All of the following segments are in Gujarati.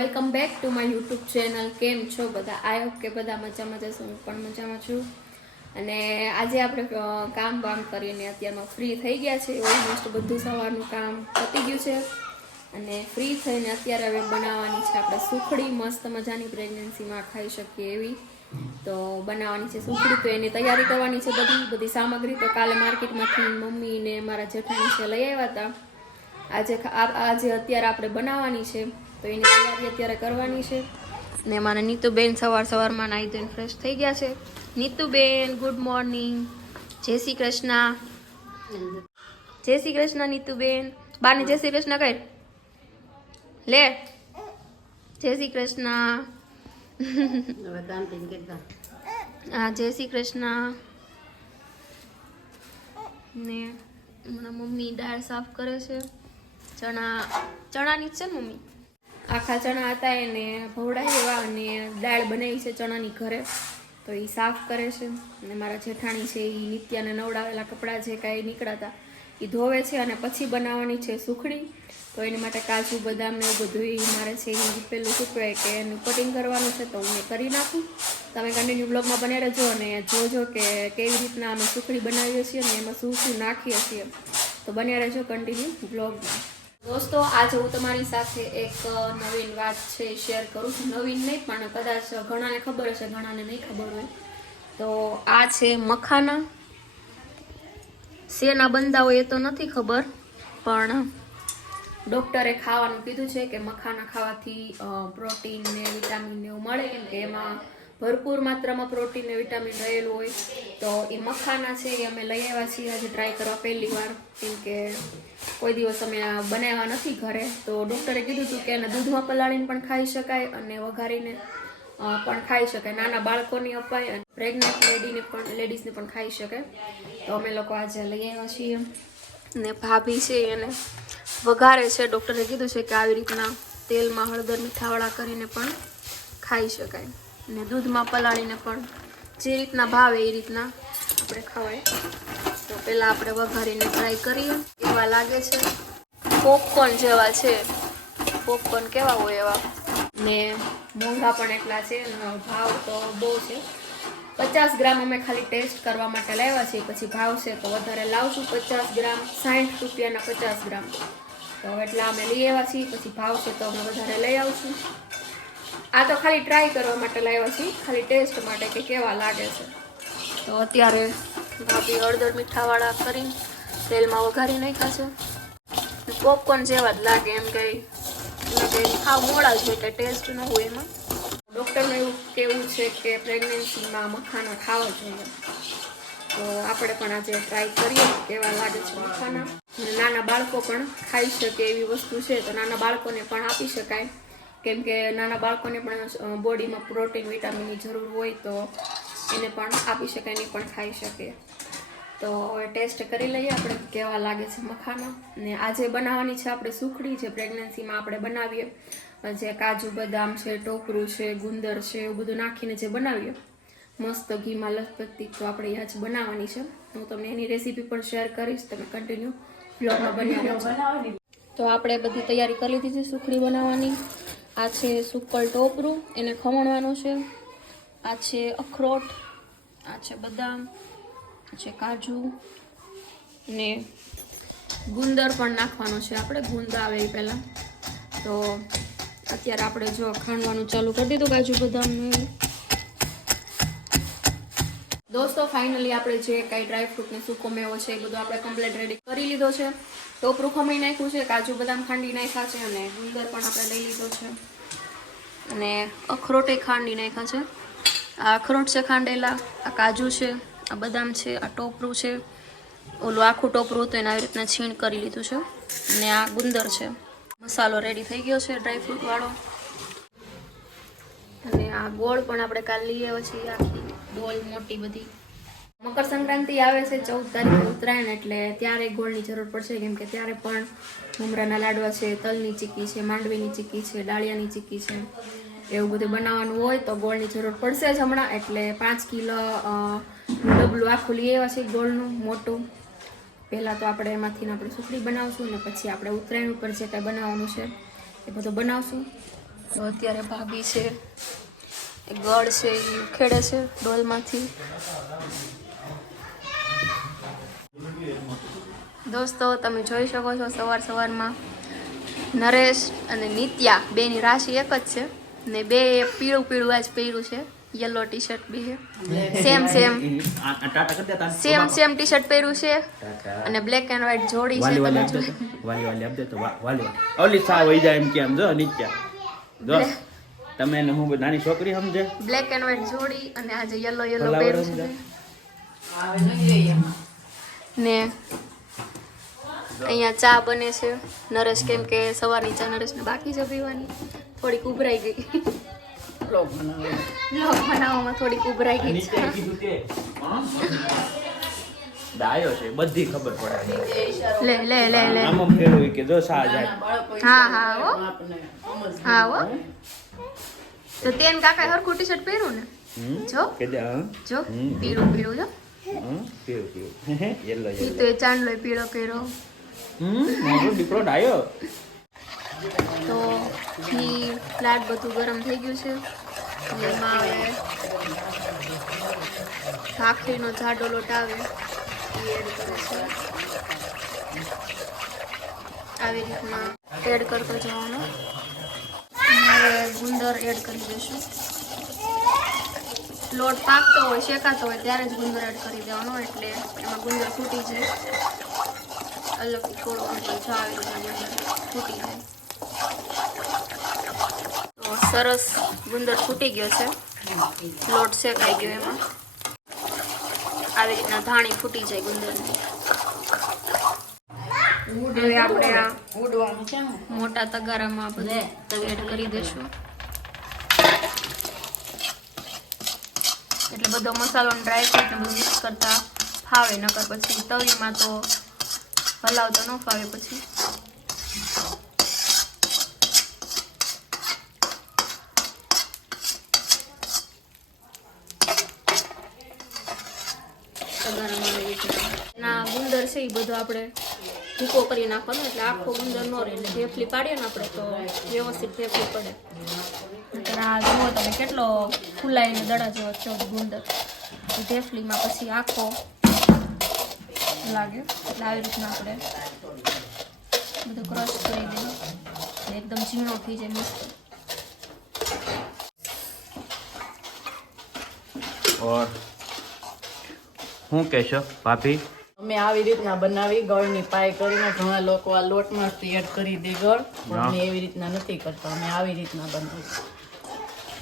Welcome back to my YouTube channel. કેમ છો બધા? આઈ હોપ કે બધા મજામાં જશો. હું પણ મજામાં છું. અને આજે આપણે કામ બામ કરીને અત્યારમાં ફ્રી થઈ ગયા છે. ઓલમોસ્ટ બધું સવારનું કામ પતી ગયું છે અને ફ્રી થઈને અત્યારે હવે બનાવવાની છે આપણે સુખડી. મસ્ત મજાની પ્રેગ્નન્સીમાં ખાઈ શકીએ એવી તો બનાવવાની છે સુખડી. તો એની તૈયારી કરવાની છે. બધી સામગ્રી તો કાલે માર્કેટમાંથી મમ્મી ને મારા જેઠાણી છે લઈ આવ્યા હતા. આજે અત્યારે આપણે બનાવવાની છે તો એની તૈયારી અત્યારે કરવાની છે. ને મારા નીતુબેન સવારમાં નાહી ધોઈને ફ્રેશ થઈ ગયા છે. નીતુબેન ગુડ મોર્નિંગ, જય શ્રી કૃષ્ણ. જય શ્રી કૃષ્ણ નીતુબેન. બાને જય શ્રી કૃષ્ણ કહે લે. જય શ્રી કૃષ્ણ. હા જય શ્રી કૃષ્ણ. ને મારા મમ્મી દાળ સાફ કરે છે. ચણાની જ છે ને મમ્મી? આખા ચણા હતા એને ભવડાવી એવા અને દાળ બનાવી છે ચણાની ઘરે તો એ સાફ કરે છે. અને મારા જેઠાણી છે એ નિત્યાને નવડાવેલા કપડાં જે કાંઈ નીકળાતા એ ધોવે છે અને પછી બનાવવાની છે સુખડી. તો એની માટે કાજુ બદામ ને એવું બધું મારે છે એ પેલું શું કહેવાય કે એનું કટિંગ કરવાનું છે તો હું એ કરી નાખું. તમે કન્ટિન્યુ બ્લોગમાં બને રહેજો અને જોજો કે કેવી રીતના અમે સુખડી બનાવીએ છીએ અને એમાં શું શું નાખીએ છીએ. તો બને રહેજો કન્ટિન્યુ બ્લોગમાં. દોસ્તો આજે હું તમારી સાથે એક નવીન વાત છે શેર કરું છું. નવીન નહીં પણ કદાચ ઘણાને ખબર હશે, ઘણાને નહીં ખબર હોય. તો આ છે મખાના. શેના બંદા હોય એ તો નથી ખબર, પણ ડૉક્ટરે ખાવાનું કીધું છે કે મખાના ખાવાથી પ્રોટીન ને વિટામિન ને એવું મળે, કેમ કે એમાં ભરપૂર માત્રામાં પ્રોટીન ને વિટામિન રહેલું હોય. તો એ મખાના છે એ અમે લઈ આવ્યા છીએ આજે ટ્રાય કરવા પહેલી વાર, કેમ કે કોઈ દિવસ અમે બનાવ્યા નથી ઘરે. તો ડૉક્ટરે કીધું હતું કે એને દૂધમાં પલાળીને પણ ખાઈ શકાય અને વઘારીને પણ ખાઈ શકાય. નાના બાળકોને અપાય અને પ્રેગ્નન્ટ લેડીઝને પણ ખાઈ શકાય. તો અમે લોકો આજે લઈ આવ્યા છીએ ને ભાભી છે એને વઘારે છે. ડૉક્ટરે કીધું છે કે આવી રીતના તેલમાં હળદર મીઠાવાળા કરીને પણ ખાઈ શકાય ને દૂધમાં પલાળીને પણ જે રીતના ભાવે એ રીતના આપણે ખવાય. તો પહેલાં આપણે વઘારીને ટ્રાય કરીએ કેવા લાગે છે. પોપકોર્ન જેવા છે. પોપકોર્ન કેવા હોય એવા. ને મોંઘા પણ એટલા છે. ભાવ તો બહુ છે. 50 ગ્રામ અમે ખાલી ટેસ્ટ કરવા માટે લાવ્યા છીએ. પછી ભાવ છે તો વધારે લાવશું. 50 ગ્રામ 60 રૂપિયાના 50 ગ્રામ. તો એટલા અમે લઈ આવ્યા છીએ. પછી ભાવ છે તો અમે વધારે લઈ આવશું. આ તો ખાલી ટ્રાય કરવા માટે લાવ્યા છીએ, ખાલી ટેસ્ટ માટે કે કેવા લાગે છે. તો અત્યારે ભાભી હળદર મીઠાવાળા કરી તેલમાં વઘારી નાખ્યા છે. પોપકોર્ન જેવા જ લાગે એમ કંઈ ખાવ મોડા જ હોય કંઈ ટેસ્ટ ન હોય એમાં. ડૉક્ટરનું એવું કહેવું છે કે પ્રેગ્નન્સીમાં મખાના ખાવા જોઈએ. તો આપણે પણ આજે ટ્રાય કરીએ કેવા લાગે છે મખાના. નાના બાળકો પણ ખાઈ શકે એવી વસ્તુ છે તો નાના બાળકોને પણ આપી શકાય, કેમ કે નાના બાળકોને પણ બોડીમાં પ્રોટીન વિટામિનની જરૂર હોય તો એને પણ આપી શકાય, એને પણ ખાઈ શકે. તો હવે ટેસ્ટ કરી લઈએ આપણે કેવા લાગે છે મખાના. ને આજે બનાવવાની છે આપણે સુખડી, જે પ્રેગ્નન્સીમાં આપણે બનાવીએ, જે કાજુ બદામ છે, ટોપરું છે, ગુંદર છે, એવું બધું નાખીને જે બનાવીએ મસ્ત ઘીમાં લથપથતી. તો આપણે આજ બનાવવાની છે. હું તમને એની રેસીપી પણ શેર કરીશ, તમે કન્ટિન્યુ બ્લોગમાં બની રહેજો. તો આપણે બધી તૈયારી કરી લીધી છે સુખડી બનાવવાની. આ છે સુકલ ટોપરું, એને ખમણવાનું છે. આ છે અખરોટ, આ છે બદામ, આ છે કાજુ ને ગુંદર પણ નાખવાનો છે આપણે. ગુંદ આવે એ પહેલાં. તો અત્યારે આપણે જો ખાંડવાનું ચાલુ કરી દીધું કાજુ બદામનું. દોસ્તો ફાઇનલી આપણે જે કાંઈ ડ્રાયફ્રૂટ ને સૂકો મેવો છે એ બધું આપણે કમ્પ્લીટ રેડી કરી લીધો છે. ટોપરું ખમણી નાખ્યું છે, કાજુ બદામ ખાંડી નાખ્યા છે અને ગુંદર પણ આપણે લઈ લીધો છે અને અખરોટે ખાંડી નાખ્યા છે. આ અખરોટ છે ખાંડેલા, આ કાજુ છે, આ બદામ છે, આ ટોપરું છે. ઓલું આખું ટોપરું હતું એને આવી રીતના છીણ કરી લીધું છે અને આ ગુંદર છે. મસાલો રેડી થઈ ગયો છે ડ્રાયફ્રૂટ વાળો. અને આ ગોળ પણ આપણે કાલે લઈ આવ્યા છીએ, આખી ગોળ મોટી બધી. મકર સંક્રાંતિ આવે છે 14 તારીખે ઉત્તરાયણ, એટલે ત્યારે ગોળની જરૂર પડશે, કેમ કે ત્યારે પણ મમરાના લાડવા છે, તલની ચીક્કી છે, માંડવીની ચીક્કી છે, ડાળિયાની ચીક્કી છે, એવું બધું બનાવવાનું હોય તો ગોળની જરૂર પડશે જ હમણાં. એટલે 5 કિલો ડબલું આખું લઈ આવ્યા છે ગોળનું મોટું. પહેલાં તો આપણે એમાંથી આપણે સુખડી બનાવશું ને પછી આપણે ઉત્તરાયણ ઉપર જે કાંઈ બનાવવાનું છે એ બધું બનાવશું. તો અત્યારે ભાભી છે એ ગળ છે એ ખેડે છે ડોલમાંથી. દોસ્તો તમે જોઈ શકો છો સવારમાં નરેશ અને નિત્યા બેની રાશિ એક જ છે ને બે પીળું પીળું આજ પહેર્યું છે. યલો ટી શર્ટ બી છે સેમ ટી શર્ટ પહેર્યું છે અને બ્લેક એન્ડ વ્હાઈટ જોડી છે. ઓલી સા વઈ જાય એમ કેમ જો નિત્યા જો તમે ને હું નાની છોકરી સમજે. બ્લેક એન્ડ વ્હાઈટ જોડી અને આજે યલો પહેર્યું છે ને અહીંયા ચા બને છે. નરેશ કેમ કે સવારની ચા નરેશને બાકી છે પીવાની, થોડીક ઉભરાઈ ગઈ. બ્લોગ બનાવવામાં થોડીક ઉભરાઈ ગઈ છે. ડાયો છે બધી ખબર પડે. લે આમ ફેરવી કે જો સા જાય. હા હો તો તેન કાકા હરખું ટી શર્ટ પહેર્યું ને જો પીળું જો યેલો તો એ ચાંદલો પીળો કર્યો. દીકરો ડાયો. તો ઘી ફ્લાટ બધું ગરમ થઈ ગયું છે. એમાં હવે ભાખરીનો જાડો લોટ આવે એ એડ કરે છે. આવી રીતના એડ કરતો જવાનો. હવે ગુંદર એડ કરી દઈશું. લોટ પાકતો હોય શેકાતો હોય ત્યારે જ ગુંદર એડ કરી દેવાનો એટલે એમાં ગુંદર ફૂટી જાય. અલગથી થોડો આવી રીતના ફૂટી જાય. તો સરસ ગુંદર ફૂટી ગયો છે. લોટ શેકાઈ ગયો એમાં આવી રીતના ધાણી ફૂટી જાય ગુંદરની. હવે આપણે આ મોટા તગારામાં બધું એડ કરી દઈશું એટલે બધો મસાલો ડ્રાય ફ્રૂટ ને બધું મિક્સ કરતા ફાવે. નકર પછી તવીમાં તો હલાવતો ન ફાવે. પછી ના ગુંદર છે એ બધો આપણે ભૂકો કરી નાખવાનો એટલે આખો ગુંદર ન રહે. એટલે થેફલી પાડીએ ને આપણે તો વ્યવસ્થિત થેફલી પડે. આ જુઓ તમે કેટલો ફૂલાઈને દડા જેવો થયો ગુંદર. થેફલીમાં પછી આખો લાગે એટલે આવી રીતના આપણે બધું ક્રશ કરી દઈએ એકદમ ઝીણો થઈ જાય મસ્ત. ઓર હું કહેશો ભાભી? અમે આવી રીતના બનાવી ગળની પાય કરીને. ઘણા લોકો આ લોટમાં એડ કરી દે ગળ, અમે એવી રીતના નથી કરતા. અમે આવી રીતના બનાવી,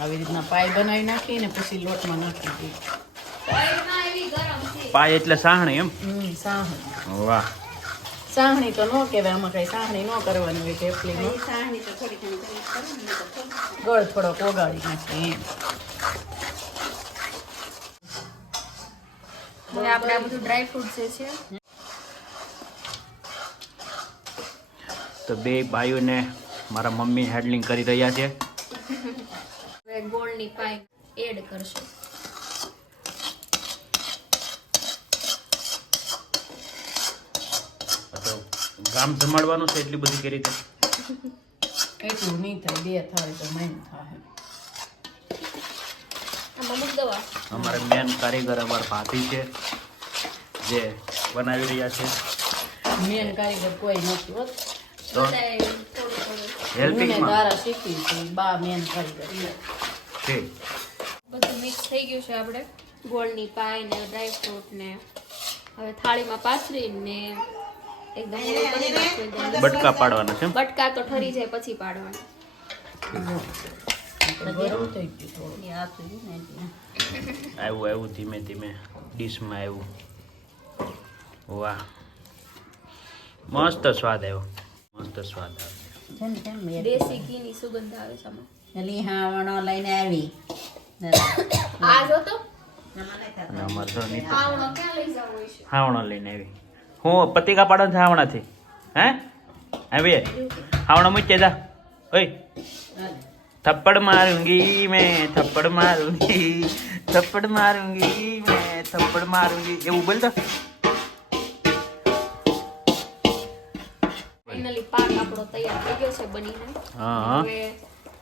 આવી રીતના પાય બનાવી નાખી ને પછી લોટમાં નાખી દઈએ. પાય એટલે સાહણી એમ? સાહણી. વાહ. સાહણી તો ન કહેવાય, આમાં કઈ સાહણી ન કરવાની હોય. ઢેફલીમાં ગળ થોડોક ઓગાળી નાખીએ એમ. હવે આપણે આ બધું ડ્રાય ફ્રૂટ જે છે તો બે બાયુને મારા મમ્મી હેન્ડલિંગ કરી રહ્યા છે. હવે ગોળની પાય એડ કરશું. તો ગામ જમાડવાનું છે એટલી બધી કરી રીતે એટલું નહીં થાય, બે થાય તો મહિન થાય. અમારે મેન કારીગર અમારા ભાભી છે જે બનાવી રહ્યા છે. મેન કારીગર કોઈ નથી હોત. તો હેલ્પિંગમાં દારા શીખી છે બા મેન કારીગર છે. બધું મિક્સ થઈ ગયું છે. આપણે ગોળની પાય ને ડ્રાય ફ્રૂટ ને હવે થાળીમાં પાથરીને એકદમ બટકા પાડવાના છે. બટકા તો ઠરી જાય પછી પાડવાના. આવ્યું ધીમે ધીમે ડીશમાં આવ્યું. વાહ મસ્ત સ્વાદ આવ્યો, મસ્ત સ્વાદ આવ્યો. દેશી ઘીની સુગંધ આવે છે આમાં. લીહાવણો લઈને આવી. આ જો તો અને અમારે તો નહીં ખાવણો ક્યાં લઈ જવો હોય છે? હાવણો લઈને આવી. હું પતિકા પાડવાનું છે હાવણાથી. હે આવી હાવણો મૂકી જા. ઓય थप्पड़ मारूंगी मैं, थप्पड़ मारूंगी, थप्पड़ मारूंगी मैं, थप्पड़ मारूंगी. એવું બોલતા. ફાઇનલી પાક આપણો તૈયાર થઈ ગયો છે બનીને. હા હવે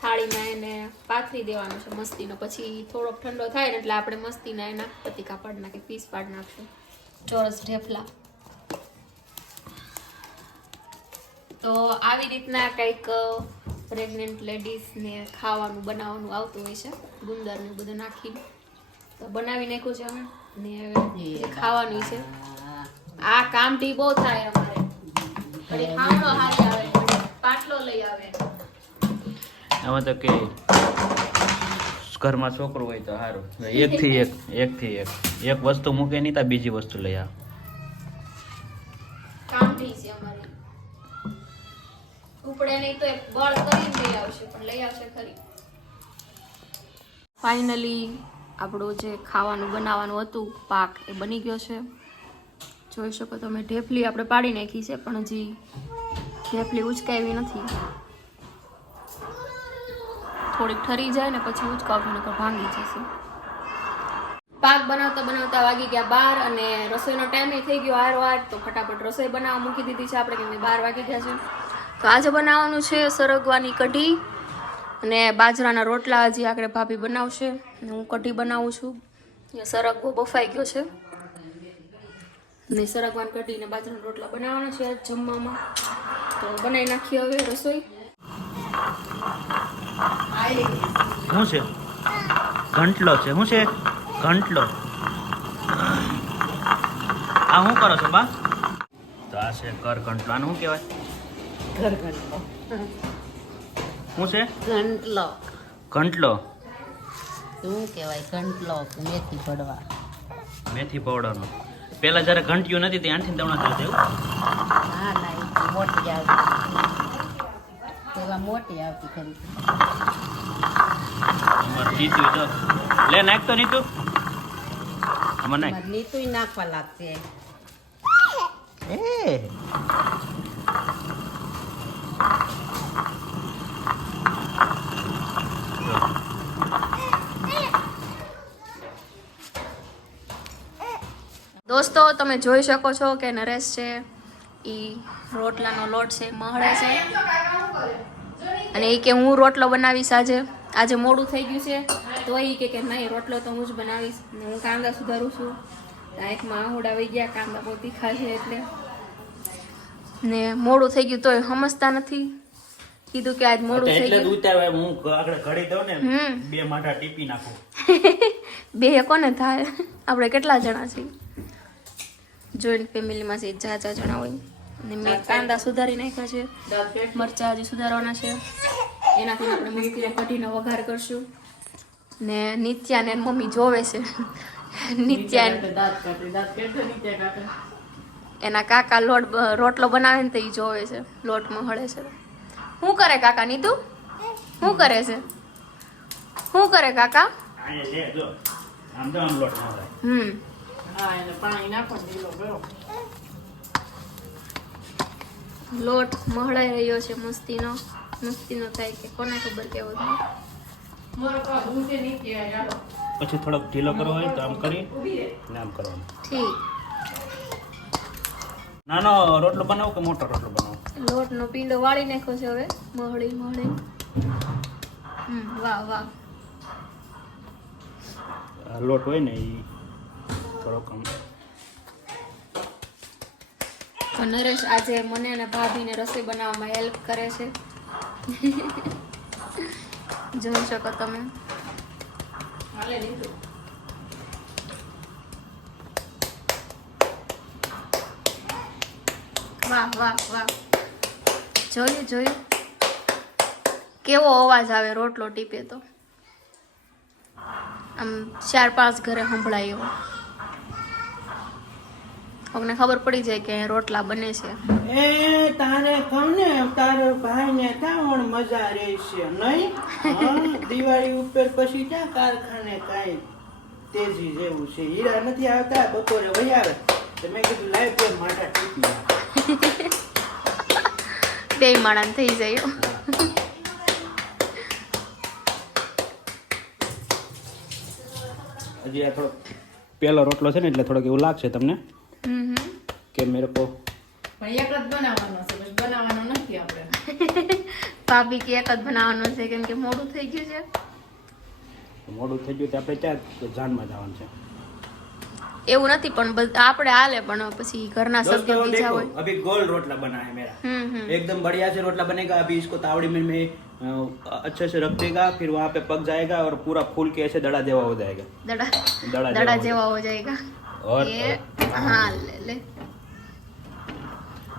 થાળીમાં એને પાથરી દેવાનો છે મસ્તીનો. પછી થોડોક ઠંડો થાય ને એટલે આપણે મસ્તીના એના પતીકા પાડી નાખી, પીસ પાડી નાખશું, ચોરસ ઢેફલા. તો આવી રીતના કંઈક પ્રેગ્નન્ટ લેડીઝને ખાવાનું બનાવવાનું આવતું હોય છે, ગુંદર ને બધું નાખીને. તો બનાવી નાખ્યું છે અમે ને હવે ખાવાનું છે. આ કામથી બહુ થાય અમારે, ઘડી ખાવડો હારી આવે, ઘડી પાટલો લઈ આવે. આમાં તો કે ઘરમાં છોકરું હોય તો સારું, એકથી એક વસ્તુ મૂકે નહીં તો બીજી વસ્તુ લઈ આવે. કામથી છે અમારે, ઉપડે નહીં તો એક બળ કરીને લઈ આવશે, પણ લઈ આવશે ખરી. ફાઇનલી આપણું જે ખાવાનું બનાવવાનું હતું પાક એ બની ગયો છે. જોઈ શકો તમે ઢેફલી આપણે પાડી નાખી છે, પણ હજી ઢેફલી ઉચકાવી નથી. થોડીક ઠરી જાય ને પછી ઉચકાવશું, નકર ભાંગી જશે. પાક બનાવતા બનાવતા વાગી ગયા 12 અને રસોઈનો ટાઈમ થઈ ગયો હારો. તો ફટાફટ રસોઈ બનાવવા મૂકી દીધી છે આપણે, કેમ કે 12 વાગી ગયા છે. તો આજે બનાવવાનું છે સરગવાની કઢી અને બાજરાના રોટલા. હજી આગળ ભાભી બનાવશે, હું કઢી બનાવું છું. સરગવો બફાઈ ગયો છે ને સરગવાની કઢી ને બાજરાના રોટલા બનાવવાના છે આજ જમવામાં. તો બનાવી નાખીએ હવે રસોઈ. શું છે? ઘંટલો છે. શું છે? ઘંટલો. આ શું કરો છો બા? તો આ છે કર ઘંટલો. આને શું કહેવાય? ઘરઘંટલો. શું છે? ઘંટલો. ઘંટલો. શું કહેવાય? ઘંટલો. મેથી ભડવા. મેથી પાવડરનો. પેલા જ્યારે ઘંટિયું નથી તે 8 દવણા થયું એવું? હા ના, એ મોટી આવતી. એવા મોટી આવતી ખરી. અમારે નીતુ તો લે નાખતો નીતુ. આમાં નાખ. નીતુંય નાખવા લાગશે. એ દોસ્તો તમે જોઈ શકો છો કે નરેશ છે એ રોટલાનો લોટ છે મહળે છે, અને એ કે હું રોટલો બનાવીશ. આજે મોડું થઈ ગયું છે તો એ કે નહીં, રોટલો તો હું જ બનાવીશ. ને હું કાંદા સુધારું છું. એકમાં આહુડા વહી ગયા, કાંદા બહુ તીખા છે એટલે. ને મોડું થઈ ગયું તોય સમજતા નથી. કીધું કે આજ મોડું થઈ એટલે ગયું. ઉતાવળ હું આગળ ઘડી દઉં ને, બે માઠા ટીપી નાખું. બે કોને થાય? આપણે કેટલા જણા છીએ? જોઈન્ટ ફેમિલીમાં છે, જાજા જણા હોય. અને મેં કાંદા સુધારી નાખ્યા છે, મરચાં હજી સુધારવાના છે. એનાથી આપણે મસ્તીને કઢીનો વઘાર કરશું. ને નિત્યા ને મમ્મી જોવે છે. નિત્યા એના કાકા રોટલો બનાવે ને તો એ જોવે છે, લોટમાં હળે છે. શું કરે કાકા? નીતુ શું કરે છે? શું કરે કાકા? અહીંયા લે જો. આમ તો આમ લોટ ન થાય. હા, એને પાણી નાખો ને ઢીલો કરો. લોટ મહળાઈ રહ્યો છે મસ્તીનો થાય કે કોને ખબર કેવો થાય. મારો પા ભૂસે નીચે આવ્યો. પછી થોડોક ઢીલો કરવો હોય તો આમ કરી ને આમ કરવાનું. ઠીક. નાનો રોટલો બનાવો કે મોટો રોટલો બનાવો? લોટનો પીંડો વાળી નાખ્યો છે હવે, મહળી. વાહ વાહ. આ લોટ હોય ને એ થોડોક આમ. તો નરેશ આજે મને અને ભાભીને રસોઈ બનાવવામાં હેલ્પ કરે છે. જોઈ શકો તમે. હાલે લીધું. વાહ વાહ વાહ. જોયું કેવો અવાજ આવે રોટલો ટીપે તો. આમ 4-5 ઘરે સંભળાય એવો. અમને ખબર પડી જાય કે રોટલા બને છે. એ તારે કહું ને, તારો ભાઈ ને કાવણ મજા રહેશે નહીં? દિવાળી ઉપર પછી ક્યાં કારખાને કાંઈ તેજી જેવું છે. હીરા નથી આવતા, બપોરે વહી આવે. તો મેં કીધું લાઈવ બે માટા ટીપી નાખ. બે માણસ થઈ જાય. હજી આ થોડોક પહેલો રોટલો છે ને એટલે થોડોક એવું લાગશે તમને કે મેરે કો પણ એક જ બનાવવાનો છે, બસ બનાવવાનો નથી આપણે. ભાભી કે એક જ બનાવવાનો છે કેમ કે મોડું થઈ ગયું છે. મોડું થઈ ગયું તો આપણે ક્યાં જાનમાં જવાનું છે. એવું નથી પણ આપણે હાલે પણ પછી ઘરના સભ્ય दोस्तों બીજા देखो હોય. अभी गोल रोटला बना है मेरा हम्म. एकदम बढ़िया से रोटला बनेगा अभी इसको तावड़ी में अच्छे से रख देगा फिर वहाँ पे पक जाएगा और पूरा फूल के ऐसे दड़ा देवा हो जाएगा दड़ा जेवा हो जाएगा. और ये हाँ ले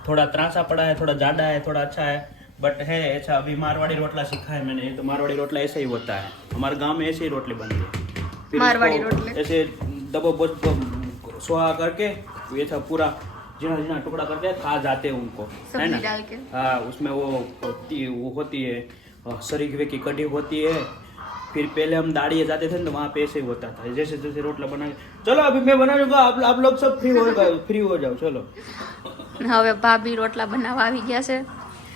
थोड़ा त्रासा पड़ा है थोड़ा ज्यादा है थोड़ा अच्छा है बट है ऐसा अभी मारवाड़ी रोटला सीखा है मैंने तो मारवाड़ी रोटला ऐसे ही होता है हमारे गांव में ऐसे ही रोटले बनते हैं फिर मारवाड़ी इसको रोटले ऐसे दबो सोहा करके ऐसा पूरा जीना जीना टुकड़ा करके खा जाते हैं उनको है सब्जी ना डाल के. हाँ उसमें वो होती है सरीगवे की कढ़ी होती है फिर पहले हम दाड़िए जाते थे तो वहाँ पे ऐसे ही होता था जैसे जैसे रोटला बना चलो अभी मैं बना दूंगा आप लोग सब फ्री हो जाओ चलो હવે ભાભી રોટલા બનાવવા આવી ગયા છે.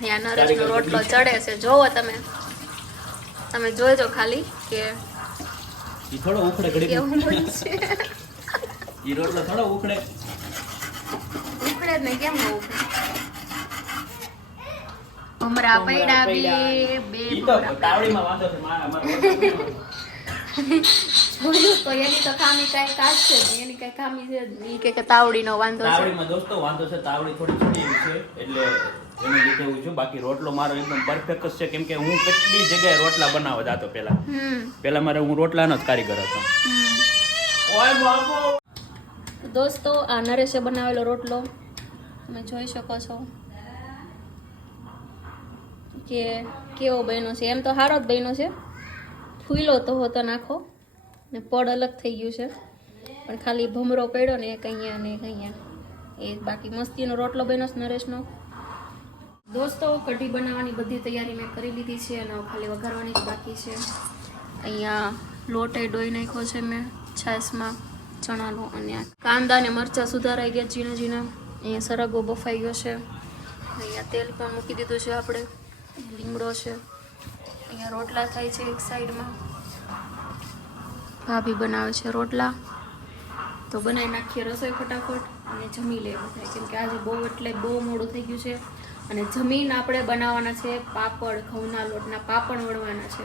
ત્યાં નરેશનો રોટલો ચડે છે જોવો તમે જોઈજો ખાલી કે ये थोड़ा उखड़े घड़ी કેવું બનશે. ये रोटला थोड़ा उखड़े ઉખડે જ ને કેમ ન ઉખડે. ભમરા પૈડા બે ये तो तावड़ी में वांधो છે જોયું તો એની તો ખામી કાંઈ કાચ છે જ નહીં. એની કાંઈ ખામી છે જ નહીં કે તાવડીનો વાંધો છે. તાવડીમાં દોસ્તો વાંધો છે તાવડી થોડી છોડી એવી છે એટલે એને લીધે હું છું બાકી રોટલો મારો એકદમ પરફેક્ટ જ છે કેમ કે હું કેટલી જગ્યાએ રોટલા બનાવવા જાતો પહેલા મારે હું રોટલાનો જ કારીગર હતો. ઓય બાપો દોસ્તો આ નરેશે બનાવેલો રોટલો તમે જોઈ શકો છો કે કેવો બન્યો છે. એમ તો સારો જ બન્યો છે. ફૂલો તો હોતો નાખો ને પડ અલગ થઈ ગયું છે પણ ખાલી ભમરો પડ્યો ને એક અહીંયા ને એક અહીંયા એ બાકી મસ્તીનો રોટલો બન્યો છે નરેશનો. દોસ્તો કઢી બનાવવાની બધી તૈયારી મેં કરી લીધી છે અને હવે ખાલી વઘારવાની જ બાકી છે. અહીંયા લોટે ડોઈ નાખ્યો છે મેં છાશમાં ચણાનો અને કાંદા ને મરચાં સુધારાઈ ગયા ઝીણા ઝીણા. અહીંયા સરગવો બફાઈ ગયો છે. અહીંયા તેલ પણ મૂકી દીધું છે આપણે. લીમડો છે. અહીંયા રોટલા થાય છે એક સાઈડમાં. ભાભી બનાવે છે રોટલા તો બનાવી નાખીએ રસોઈ ફટાફટ અને જમી લે બધા કેમ કે આજે બહુ મોડું થઈ ગયું છે અને જમીન આપણે બનાવવાના છે પાપડ ઘઉંના લોટના પાપડ વણવાના છે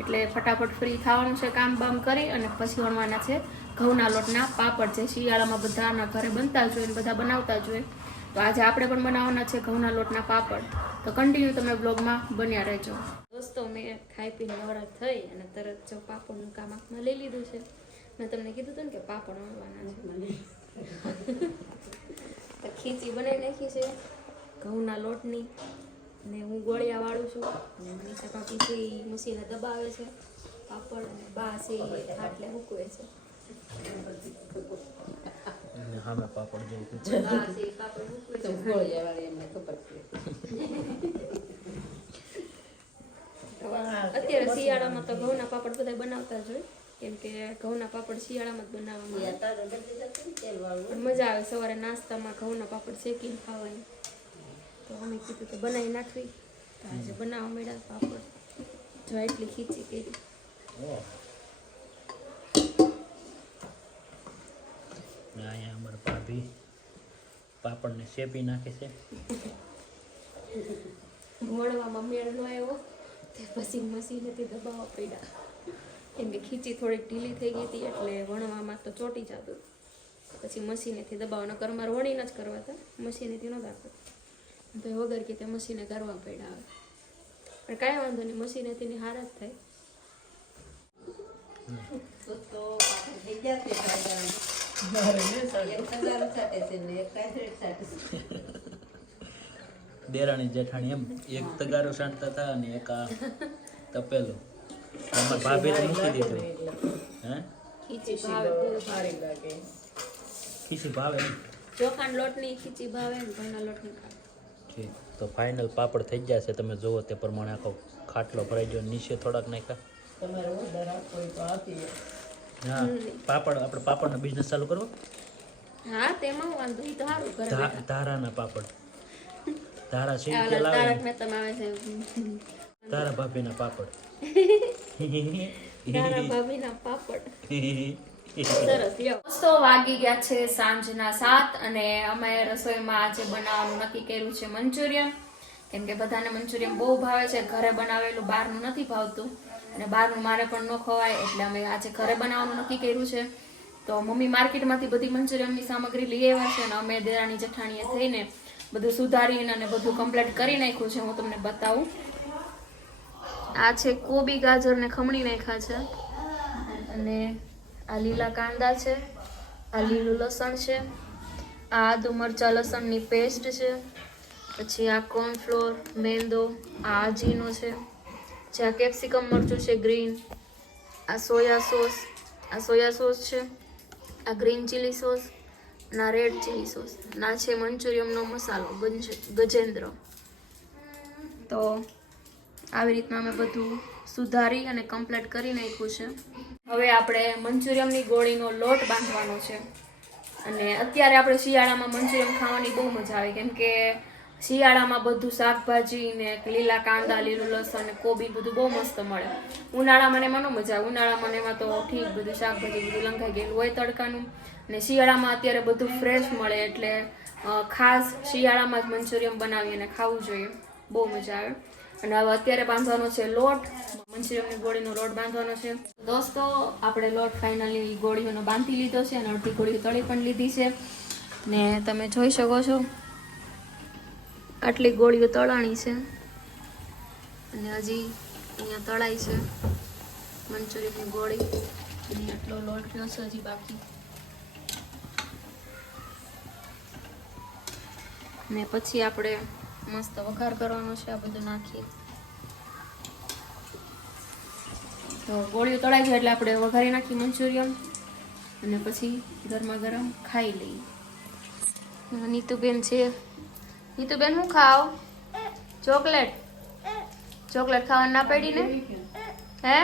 એટલે ફટાફટ ફ્રી થવાનું છે કામ બામ કરી અને પછી વણવાના છે ઘઉંના લોટના પાપડ જે શિયાળામાં બધાના ઘરે બનતા જ હોય ને બધા બનાવતા જ હોય તો આજે આપણે પણ બનાવવાના છે ઘઉંના લોટના પાપડ તો કન્ટિન્યુ તમે બ્લોગમાં બન્યા રહેજો. દોસ્તો મેં ખાઈ પીને નવરા થઈ અને તરત જો પાપડનું કામ હાથમાં લઈ લીધું છે. મેં તમને કીધું હતું ને કે પાપડ વણવાના છે તો ખીચી બનાવી નાખી છે ઘઉંના લોટની ને હું ગોળિયા વાળું છું અને મનીષા કાકી છે મશીને દબાવે છે પાપડ અને બા છે આટલે મૂકવે છે. હા મેં પાપડ જોઉં બા છે પાપડ મૂકવે છે. અત્યારે શિયાળામાં તો ઘઉંના પાપડ બધા બનાવતા જ હોય કેમ કે ઘઉંના પાપડ શિયાળામાં જ બનાવવામાં આવે મજા આવે સવારે નાસ્તામાં ઘઉંના પાપડ શેકીને ખાવાની. તો અમે કીધું કે બનાવી નાખવી તો આજે બનાવવા મળ્યા પાપડ જો એટલી ખીચી કરી. અહીંયા અમારા ભાભી પાપડને શેપી નાખે છે. વણવામાં મેળ ન આવ્યો તે પછી મશીનેથી દબાવવા પડ્યા કેમ કે ખીચી થોડીક ઢીલી થઈ ગઈ હતી એટલે વણવામાં તો ચોટી જતું પછી મશીનેથી દબાવવાના કર મારે વણીને જ કરવા હતા મશીનેથી ન રાખો તો વગર કે તે મશીને કરવા પડ્યા આવે પણ કાંઈ વાંધો નહીં મશીનેથી હાર જ થાય. દેરાણી જેઠાણી એમ એક તગારો સાંટતા હતા અને એક આ તપેલું અમાર ભાભી મૂકી દીધું. હે ખીચી ભાવે બહુ સારી લાગે. ખીચી ભાવે એમ. ચોખાના લોટની ખીચી ભાવે ને ઘઉંના લોટની ખાવે. ઠીક તો ફાઇનલ પાપડ થઈ ગયા છે. તમે જુઓ તે પ્રમાણે આખો ખાટલો ભરાઈ ગયો. નીચે થોડાક નાખ્યા. તમારે ઓર્ડર આપવો હોય તો આપીએ. હા પાપડ આપણે પાપડનો બિઝનેસ ચાલુ કરવો. હા તેમાં વાંધો ઈ તો સારું કરે ધારાના પાપડ ધારા છે આ કે લાવે તારક મહેતા આવે છે તારા ભાભીના પાપડ તારા ભાભીના પાપડ સરસ લ્યો. દોસ્તો વાગી ગયા છે સાંજના 7 અને અમે રસોઈમાં આજે બનાવવાનું નક્કી કર્યું છે મંચુરિયન કેમ કે બધાને મંચુરિયન બહુ ભાવે છે. ઘરે બનાવેલું બહારનું નથી ભાવતું અને બહારનું મારે પણ ન ખવાય, એટલે અમે આજે ઘરે બનાવવાનું નક્કી કર્યું છે. તો મમ્મી માર્કેટમાંથી બધી મંચુરિયનની સામગ્રી લઈ આવ્યા છે અને અમે દેરાણી જેઠાણીએ થઈને બધું સુધારીને અને બધું કમ્પ્લીટ કરી નાખ્યું છે. હું તમને બતાવું. આ છે કોબી, ગાજર ને ખમણી નાખ્યા છે, અને આ લીલા કાંદા છે, આ લીલું લસણ છે, આ આદુ મરચા લસણની પેસ્ટ છે, પછી આ કોર્નફ્લોર, મેંદો, આ આજીનો છે, જે આ કેપ્સિકમ મરચું છે ગ્રીન, આ સોયા સોસ છે, આ ગ્રીન ચીલી સોસ, અને આ રેડ ચીલી સોસ, અને આ છે મંચુરિયનનો મસાલો ગજેન્દ્ર. તો આવી રીતના અમે બધું સુધારી અને કમ્પ્લીટ કરી નાખ્યું છે. હવે આપણે મંચુરિયનની ગોળીનો લોટ બાંધવાનો છે. અને અત્યારે આપણે શિયાળામાં મંચુરિયન ખાવાની બહુ મજા આવે, કેમ કે શિયાળામાં બધું શાકભાજી ને લીલા કાંદા, લીલું લસણ ને કોબી બધું બહુ મસ્ત મળે. ઉનાળામાં એમાં ન મજા આવે. ઉનાળામાં એમાં તો ઠીક બધું શાકભાજી બધું લંઘાઈ ગયેલું હોય તડકાનું, ને શિયાળામાં અત્યારે બધું ફ્રેશ મળે, એટલે ખાસ શિયાળામાં જ મંચુરિયન બનાવી અને ખાવું જોઈએ, બહુ મજા આવે. અને હવે અત્યારે બાંધવાનો છે લોટ, મંચુરિયનની ગોળીનો લોટ બાંધવાનો છે. દોસ્તો, આપણે લોટ ફાઇનલી ગોળીઓનો બાંધી લીધો છે અને અડધી ગોળીઓ તળી પણ લીધી છે, ને તમે જોઈ શકો છો આટલી ગોળીઓ તળાણી છે અને હજી અહીંયા તળાઈ છે મંચુરિયનની ગોળી, અને આટલો લોટ રહ્યો છે હજી બાકી. ને પછી આપણે મસ્ત વઘાર કરવાનો છે, આ બધું નાખીએ. તો ગોળીઓ તળાઈ જાય એટલે આપણે વઘારી નાખી મંચુરિયન, અને પછી ગરમા ગરમ ખાઈ લઈએ. નીતુબેન છે. નીતુબેન શું ખાવ? ચોકલેટ ખાવા ના પડી ને? હે